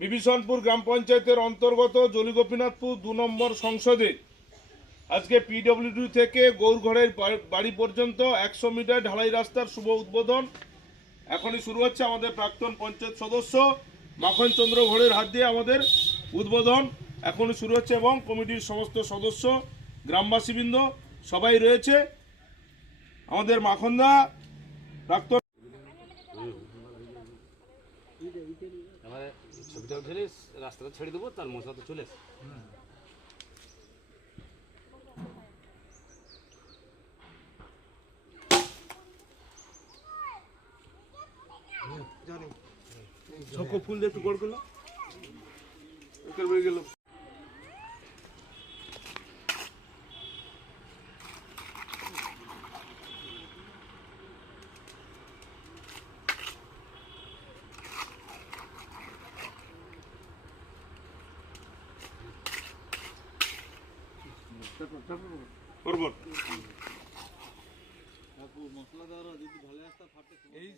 বিভীষণপুর গ্রাম পঞ্চায়েতের অন্তর্গত জলিগোপীনাথপুর 2 নম্বর সংসদে আজকে পিডব্লিউডি থেকে গৌরঘরের বাড়ি পর্যন্ত 100 মিটার ঢালাই রাস্তার শুভ উদ্বোধন এখনই শুরু হচ্ছে। আমাদের প্রাক্তন পঞ্চায়েত সদস্য মাখন চন্দ্র ঘোড়ের হাত দিয়ে আমাদের উদ্বোধন এখনই শুরু হচ্ছে এবং কমিটির সমস্ত সদস্য গ্রামবাসীবৃন্দ সবাই রয়েছে। আমাদের মাখনদা প্রাক্তন ছবিটা উঠে রাস্তাটা ছেড়ে দেবো, তার মশলা তো চলে আসে। ছকো ফুল দিয়ে একটু গোল করলো বেরিয়ে গেল। মশলা দেওয়ার যদি ভালো আসতা ফাটে এই